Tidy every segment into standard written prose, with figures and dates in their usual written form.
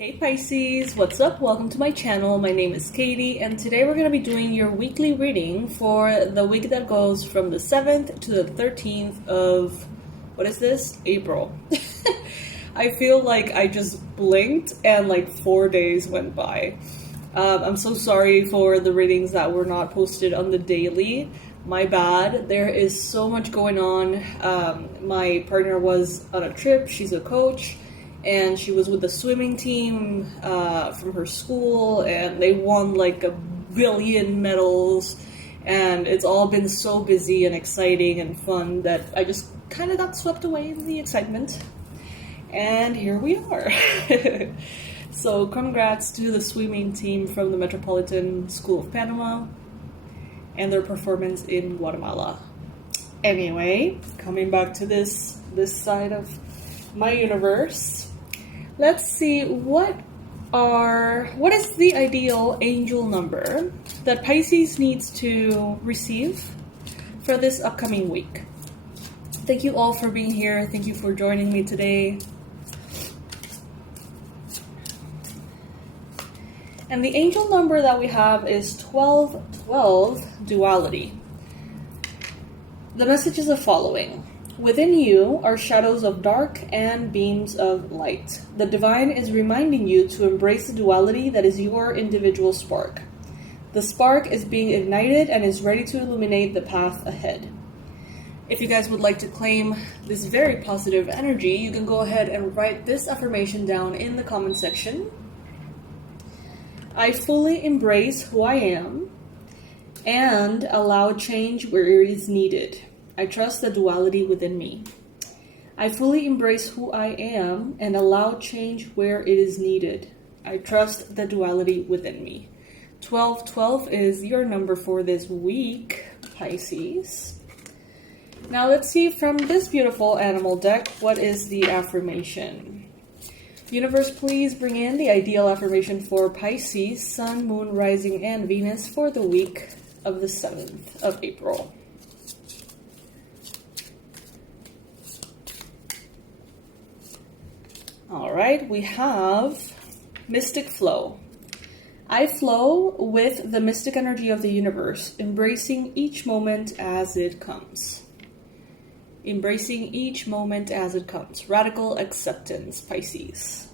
Hey Pisces, what's up? Welcome to my channel. My name is Katie, and today we're going to be doing your weekly reading for the week that goes from the 7th to the 13th of, what is this? April. I feel like I just blinked and like 4 days went by. I'm so sorry for the readings that were not posted on the daily. My bad. There is so much going on. My partner was on a trip. She's a coach. And she was with the swimming team from her school, and they won like a billion medals, and it's all been so busy and exciting and fun that I just kind of got swept away in the excitement. And here we are. So congrats to the swimming team from the Metropolitan School of Panama and their performance in Guatemala. Anyway, coming back to this side of my universe. Let's see what is the ideal angel number that Pisces needs to receive for this upcoming week. Thank you all for being here. Thank you for joining me today. And the angel number that we have is 1212, duality. The message is the following. Within you are shadows of dark and beams of light. The divine is reminding you to embrace the duality that is your individual spark. The spark is being ignited and is ready to illuminate the path ahead. If you guys would like to claim this very positive energy, you can go ahead and write this affirmation down in the comment section. I fully embrace who I am and allow change where it is needed. I trust the duality within me. I fully embrace who I am and allow change where it is needed. I trust the duality within me. 1212 is your number for this week, Pisces. Now let's see from this beautiful animal deck, what is the affirmation? Universe, please bring in the ideal affirmation for Pisces, Sun, Moon, Rising, and Venus for the week of the 7th of April. All right, we have Mystic Flow. I flow with the mystic energy of the universe, embracing each moment as it comes. Embracing each moment as it comes. Radical acceptance, Pisces.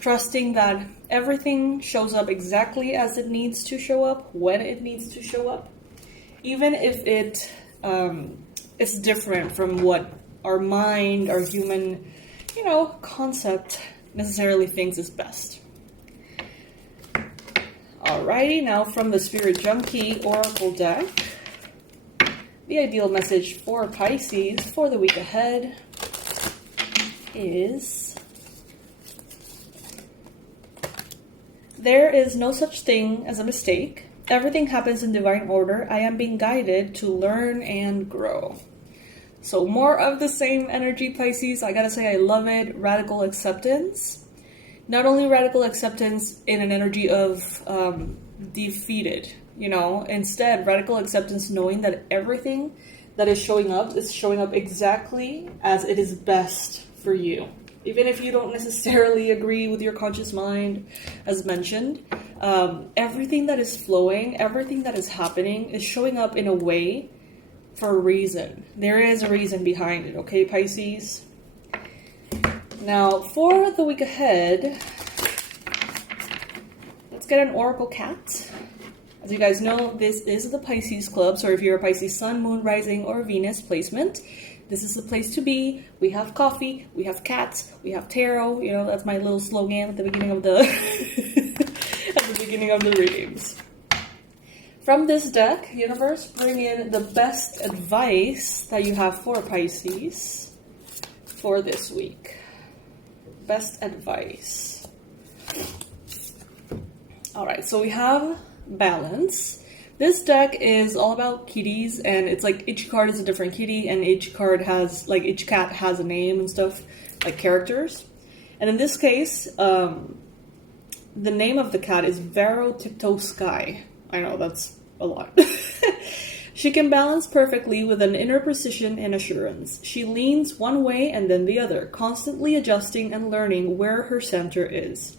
Trusting that everything shows up exactly as it needs to show up, when it needs to show up. Even if it's different from what our mind, our human concept necessarily thinks is best. Alrighty, now from the Spirit Junkie Oracle deck, the ideal message for Pisces for the week ahead is: there is no such thing as a mistake. Everything happens in divine order. I am being guided to learn and grow. So more of the same energy, Pisces. I gotta say, I love it. Radical acceptance. Not only radical acceptance in an energy of defeated, Instead, radical acceptance knowing that everything that is showing up exactly as it is best for you. Even if you don't necessarily agree with your conscious mind, as mentioned, everything that is flowing, everything that is happening is showing up in a way for a reason. There is a reason behind it, okay, Pisces? Now, for the week ahead, let's get an Oracle Cat. As you guys know, this is the Pisces Club, so if you're a Pisces Sun, Moon, Rising, or Venus placement, this is the place to be. We have coffee, we have cats, we have tarot. That's my little slogan at the beginning of the readings. From this deck, Universe, bring in the best advice that you have for Pisces for this week. Best advice. Alright, so we have balance. This deck is all about kitties, and it's like each card is a different kitty, and each cat has a name and stuff, like characters. And in this case, the name of the cat is Vero Tiptoe Sky. I know, that's a lot. She can balance perfectly with an inner precision and assurance. She leans one way and then the other, constantly adjusting and learning where her center is.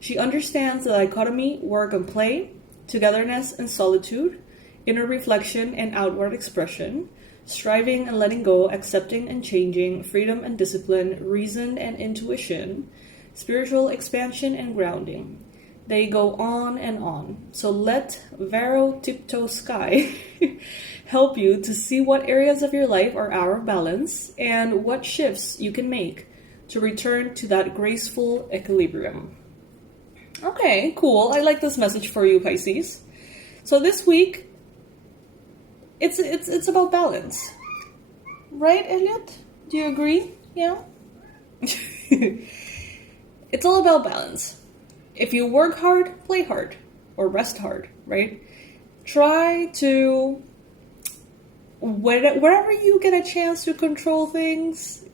She understands the dichotomy work and play, togetherness and solitude, inner reflection and outward expression, striving and letting go, accepting and changing, freedom and discipline, reason and intuition, spiritual expansion and grounding. They go on and on. So let Vero Tiptoe Sky help you to see what areas of your life are out of balance and what shifts you can make to return to that graceful equilibrium. Okay, cool. I like this message for you, Pisces. So this week, it's about balance. Right, Elliot? Do you agree? Yeah? It's all about balance. If you work hard, play hard. Or rest hard, right? Try to, wherever you get a chance to control things,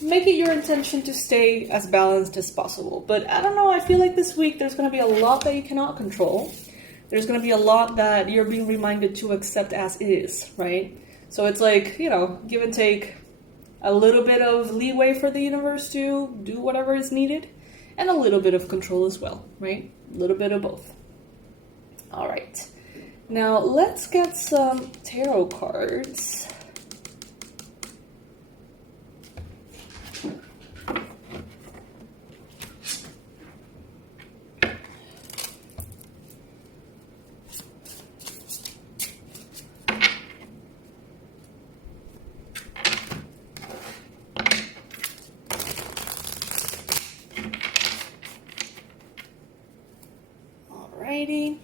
make it your intention to stay as balanced as possible. But I don't know, I feel like this week there's going to be a lot that you cannot control. There's going to be a lot that you're being reminded to accept as is, right? So it's like, give and take, a little bit of leeway for the universe to do whatever is needed, and a little bit of control as well, right? A little bit of both. All right. Now let's get some tarot cards. Alrighty.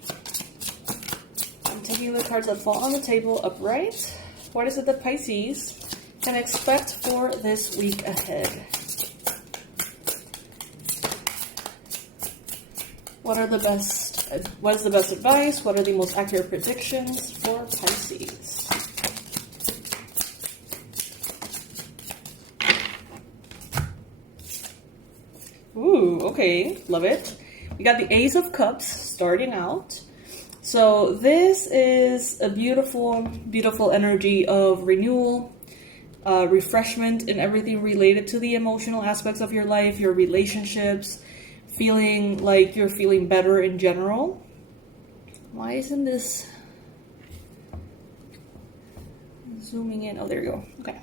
I'm taking the cards that fall on the table upright. What is it that Pisces can expect for this week ahead? What is the best advice? What are the most accurate predictions for Pisces? Ooh, okay, love it. We got the Ace of Cups starting out. So this is a beautiful, beautiful energy of renewal, refreshment, and everything related to the emotional aspects of your life, your relationships, feeling like you're feeling better in general. Why isn't this zooming in? Oh, there you go. Okay.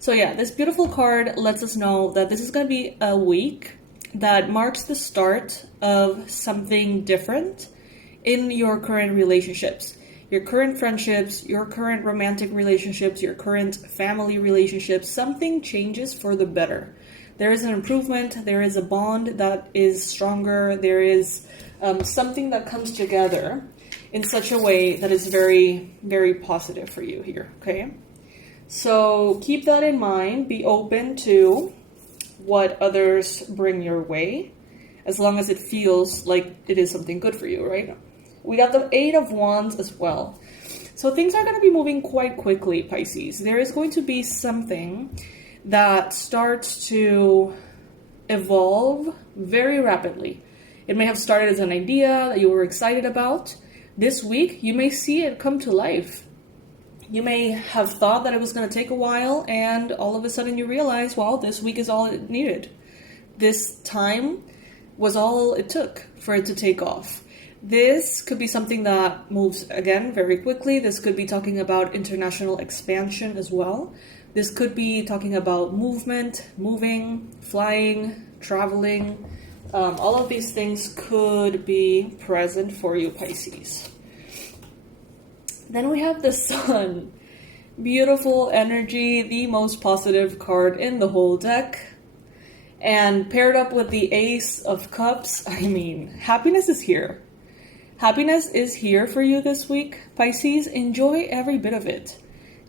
So yeah, this beautiful card lets us know that this is going to be a week that marks the start of something different in your current relationships, your current friendships, your current romantic relationships, your current family relationships. Something changes for the better. There is an improvement. There is a bond that is stronger. There is something that comes together in such a way that is very, very positive for you here, okay? So keep that in mind. Be open to what others bring your way, as long as it feels like it is something good for you, right? We got the Eight of Wands as well. So things are going to be moving quite quickly, Pisces. There is going to be something that starts to evolve very rapidly. It may have started as an idea that you were excited about. This week, you may see it come to life. You may have thought that it was going to take a while, and all of a sudden you realize, well, this week is all it needed. This time was all it took for it to take off. This could be something that moves, again, very quickly. This could be talking about international expansion as well. This could be talking about movement, moving, flying, traveling. All of these things could be present for you, Pisces. Then we have the Sun. Beautiful energy, the most positive card in the whole deck. And paired up with the Ace of Cups, I mean, happiness is here. Happiness is here for you this week, Pisces. Enjoy every bit of it.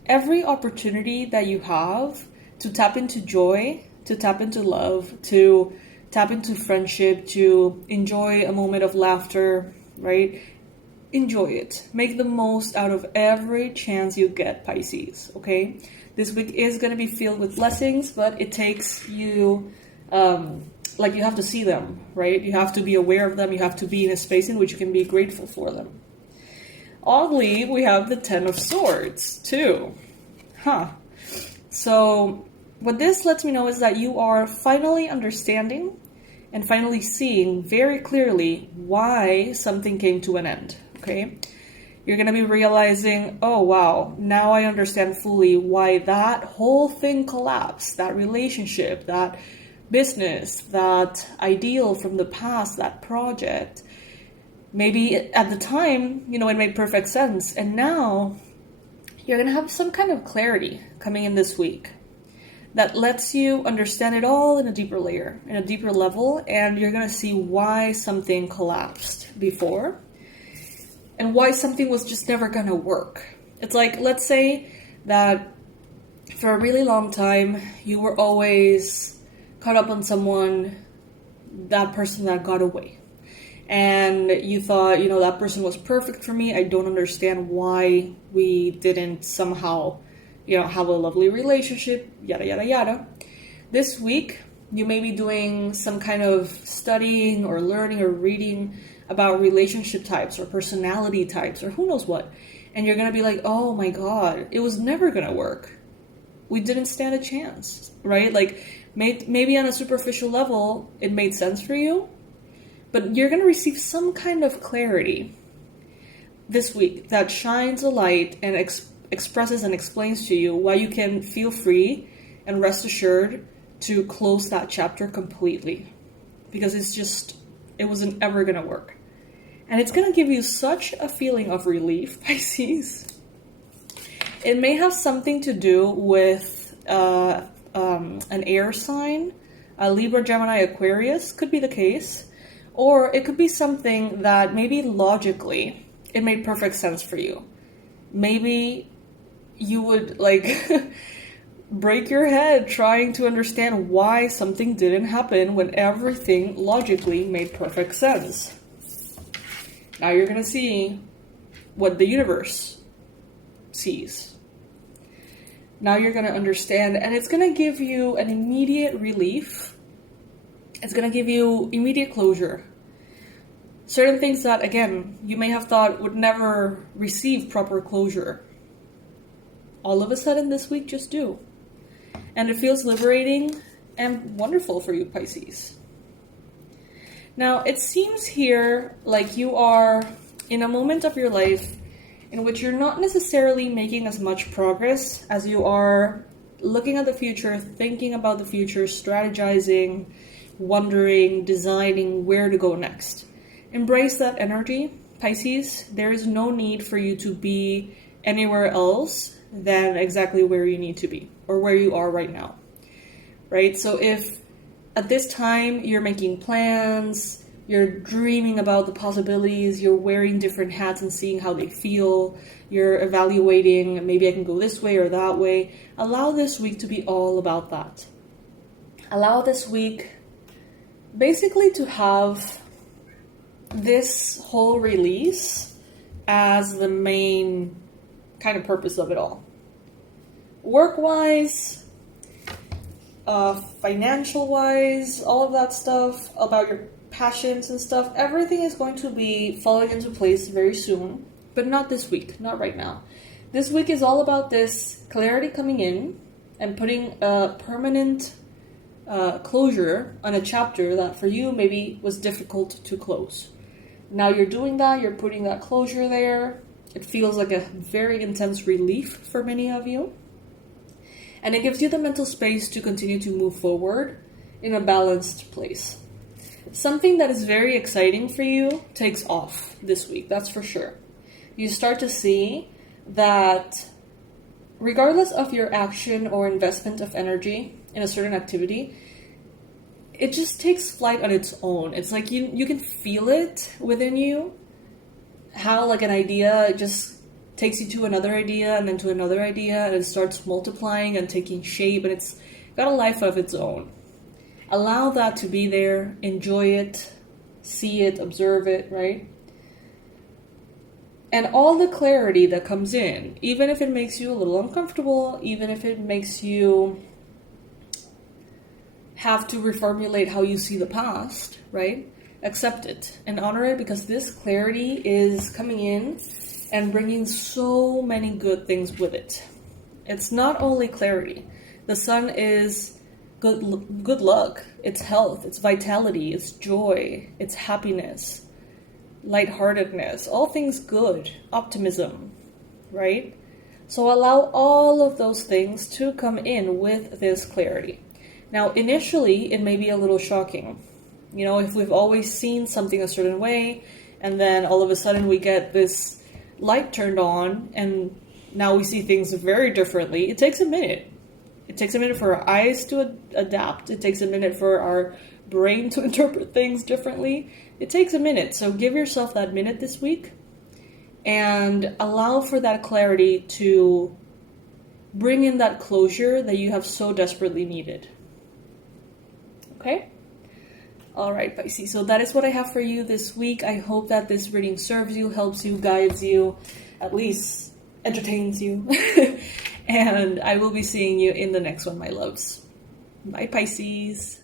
Every opportunity that you have to tap into joy, to tap into love, to tap into friendship, to enjoy a moment of laughter, right? Enjoy it. Make the most out of every chance you get, Pisces, okay? This week is going to be filled with blessings, but it takes you, you have to see them, right? You have to be aware of them. You have to be in a space in which you can be grateful for them. Oddly, we have the Ten of Swords, too. So, what this lets me know is that you are finally understanding and finally seeing very clearly why something came to an end, okay? You're going to be realizing, oh wow, now I understand fully why that whole thing collapsed, that relationship, that business, that ideal from the past, that project. Maybe at the time, it made perfect sense. And now you're going to have some kind of clarity coming in this week that lets you understand it all in a deeper layer, in a deeper level, and you're going to see why something collapsed before and why something was just never going to work. It's like, let's say that for a really long time, you were always caught up on someone, that person that got away. And you thought, that person was perfect for me. I don't understand why we didn't somehow have a lovely relationship, yada, yada, yada. This week, you may be doing some kind of studying or learning or reading about relationship types or personality types or who knows what. And you're going to be like, oh my God, it was never going to work. We didn't stand a chance, right? Like maybe on a superficial level, it made sense for you, but you're going to receive some kind of clarity this week that shines a light and expresses and explains to you why you can feel free and rest assured to close that chapter completely, because it wasn't ever going to work. And it's going to give you such a feeling of relief, Pisces. It may have something to do with an air sign, a Libra, Gemini, Aquarius could be the case, or it could be something that maybe logically it made perfect sense for you. Maybe you would break your head trying to understand why something didn't happen when everything logically made perfect sense. Now you're going to see what the universe sees. Now you're going to understand, and it's going to give you an immediate relief. It's going to give you immediate closure. Certain things that, again, you may have thought would never receive proper closure, all of a sudden this week just do. And it feels liberating and wonderful for you, Pisces. Now, it seems here like you are in a moment of your life in which you're not necessarily making as much progress as you are looking at the future, thinking about the future, strategizing, wondering, designing where to go next. Embrace that energy, Pisces. There is no need for you to be anywhere else than exactly where you need to be or where you are right now, right? So if at this time you're making plans, you're dreaming about the possibilities, you're wearing different hats and seeing how they feel, you're evaluating, maybe I can go this way or that way, allow this week to be all about that. Allow this week basically to have this whole release as the main kind of purpose of it all. Work-wise, financial-wise, all of that stuff, about your passions and stuff, everything is going to be falling into place very soon, but not this week, not right now. This week is all about this clarity coming in and putting a permanent closure on a chapter that for you maybe was difficult to close. Now you're doing that, you're putting that closure there. It feels like a very intense relief for many of you. And it gives you the mental space to continue to move forward in a balanced place. Something that is very exciting for you takes off this week, that's for sure. You start to see that regardless of your action or investment of energy in a certain activity, it just takes flight on its own. It's like you can feel it within you, how like an idea just takes you to another idea and then to another idea, and it starts multiplying and taking shape, and it's got a life of its own. Allow that to be there, enjoy it, see it, observe it, right? And all the clarity that comes in, even if it makes you a little uncomfortable, even if it makes you have to reformulate how you see the past, right? Accept it and honor it, because this clarity is coming in and bringing so many good things with it. It's not only clarity. The sun is good luck, it's health, it's vitality, it's joy, it's happiness, lightheartedness, all things good, optimism, right? So allow all of those things to come in with this clarity. Now, initially, it may be a little shocking. You know, if we've always seen something a certain way, and then all of a sudden we get this light turned on, and now we see things very differently, it takes a minute. It takes a minute for our eyes to adapt. It takes a minute for our brain to interpret things differently. It takes a minute. So give yourself that minute this week and allow for that clarity to bring in that closure that you have so desperately needed. Okay? All right, Pisces. So that is what I have for you this week. I hope that this reading serves you, helps you, guides you, at least entertains you. And I will be seeing you in the next one, my loves. Bye, Pisces.